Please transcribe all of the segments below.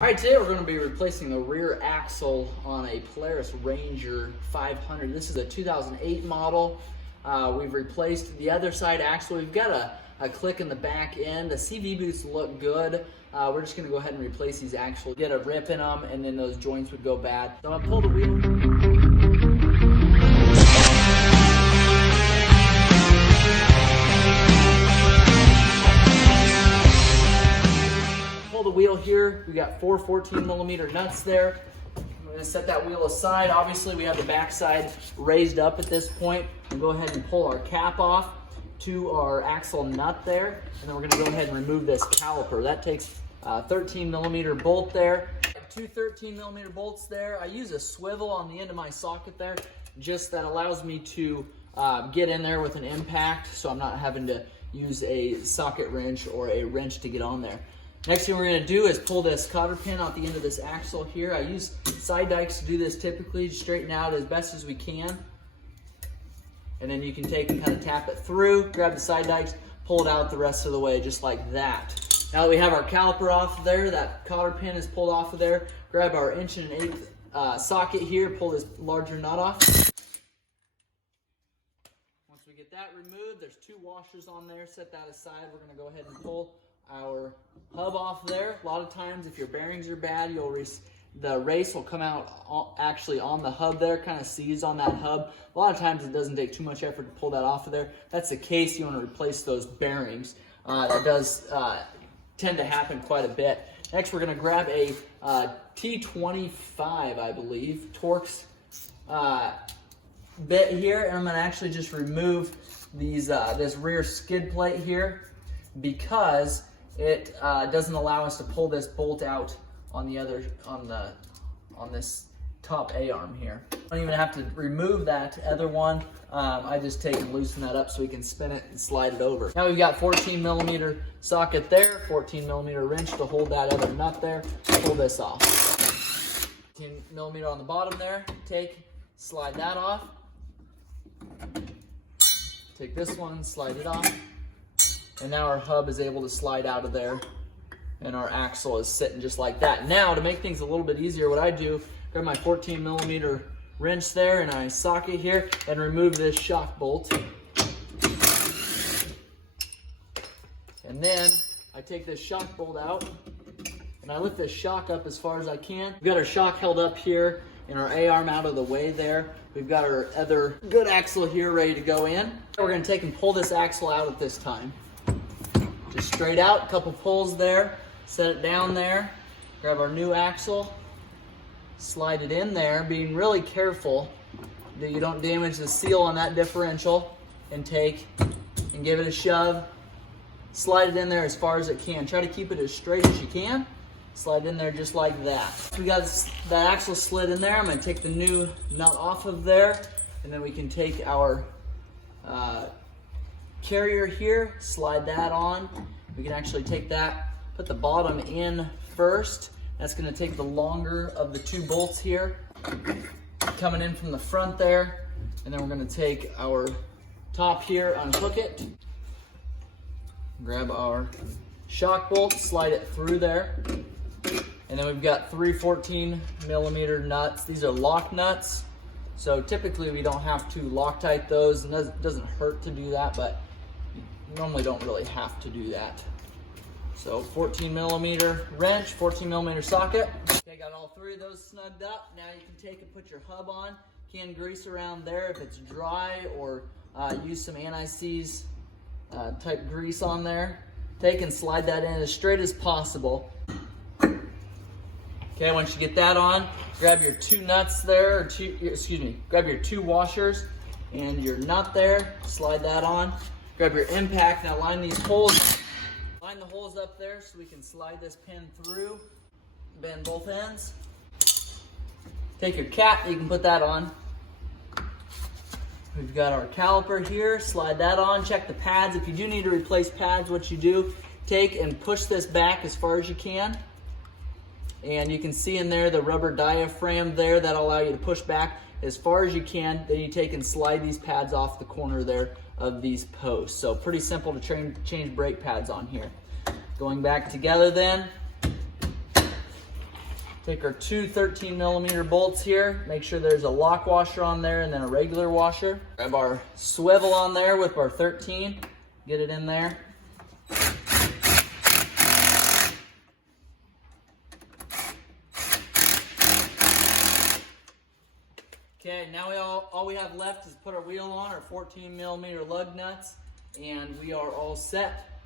Alright, today we're going to be replacing the rear axle on a Polaris Ranger 500. This is a 2008 model. We've replaced the other side axle. We've got a click in the back end. The CV boots look good. We're just going to go ahead and replace these axles, get a rip in them, and then those joints would go bad. So I'm going to pull the wheel. The wheel here, we got four 14mm nuts there. I'm going to set that wheel aside. Obviously we have the backside raised up at this point. We'll go ahead and pull our cap off to our axle nut there, and then we're going to go ahead and remove this caliper. That takes a 13mm bolt there. Two 13mm bolts there. I use a swivel on the end of my socket there, just that allows me to get in there with an impact, so I'm not having to use a socket wrench or a wrench to get on there. Next thing we're going to do is pull this cotter pin out the end of this axle here. I use side dikes to do this typically, straighten out as best as we can. And then you can take and kind of tap it through, grab the side dikes, pull it out the rest of the way just like that. Now that we have our caliper off there, that cotter pin is pulled off of there, grab our 1 1/8" socket here, pull this larger nut off. Once we get that removed, there's 2 washers on there, set that aside. We're going to go ahead and pull our hub off there. A lot of times if your bearings are bad, the race will come out actually on the hub there, kind of seized on that hub. A lot of times it doesn't take too much effort to pull that off of there. If that's the case, you want to replace those bearings. That does tend to happen quite a bit. Next we're going to grab a T25, I believe, Torx bit here, and I'm going to actually just remove these this rear skid plate here, because it doesn't allow us to pull this bolt out on this top A-arm here. I don't even have to remove that other one. I just take and loosen that up so we can spin it and slide it over. Now we've got 14mm socket there, 14mm wrench to hold that other nut there. Pull this off. 14mm on the bottom there. Slide that off. Take this one, slide it off. And now our hub is able to slide out of there, and our axle is sitting just like that. Now, to make things a little bit easier, what I do, grab my 14mm wrench there and I socket here and remove this shock bolt. And then I take this shock bolt out and I lift this shock up as far as I can. We've got our shock held up here and our A-arm out of the way there. We've got our other good axle here ready to go in. We're going to take and pull this axle out at this time. Just straight out, a couple pulls there, set it down there, grab our new axle, slide it in there, being really careful that you don't damage the seal on that differential, and take and give it a shove, slide it in there as far as it can. Try to keep it as straight as you can, slide it in there just like that. We got that axle slid in there. I'm going to take the new nut off of there, and then we can take our carrier here, slide that on. We can actually take that, put the bottom in first. That's going to take the longer of the 2 bolts here, coming in from the front there. And then we're going to take our top here, unhook it, grab our shock bolt, slide it through there. And then we've got 3 14mm nuts. These are lock nuts. So typically we don't have to Loctite those, and it doesn't hurt to do that, but you normally don't really have to do that. So 14mm wrench, 14mm socket. Okay, got all 3 of those snugged up. Now you can take and put your hub on. Can grease around there if it's dry, or use some anti-seize type grease on there. Take and slide that in as straight as possible. Okay, once you get that on, grab your 2 nuts there, grab your 2 washers and your nut there, slide that on. Grab your impact, now line these holes. Line the holes up there so we can slide this pin through, bend both ends. Take your cap, you can put that on. We've got our caliper here, slide that on, check the pads. If you do need to replace pads, what you do, take and push this back as far as you can. And you can see in there the rubber diaphragm there, that'll allow you to push back as far as you can. Then you take and slide these pads off the corner there of these posts. So pretty simple to change brake pads on here. Going back together then, Take our two 13mm bolts here. Make sure there's a lock washer on there and then a regular washer. Grab our swivel on there with our 13. Get it in there. Okay, now all we have left is put our wheel on, our 14mm lug nuts, and we are all set.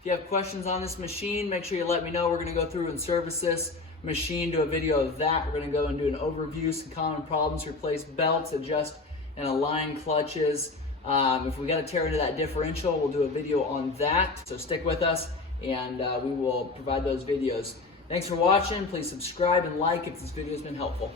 If you have questions on this machine, make sure you let me know. We're going to go through and service this machine, do a video of that. We're going to go and do an overview, some common problems, replace belts, adjust and align clutches. If we got to tear into that differential, we'll do a video on that. So stick with us, and we will provide those videos. Thanks for watching. Please subscribe and like if this video has been helpful.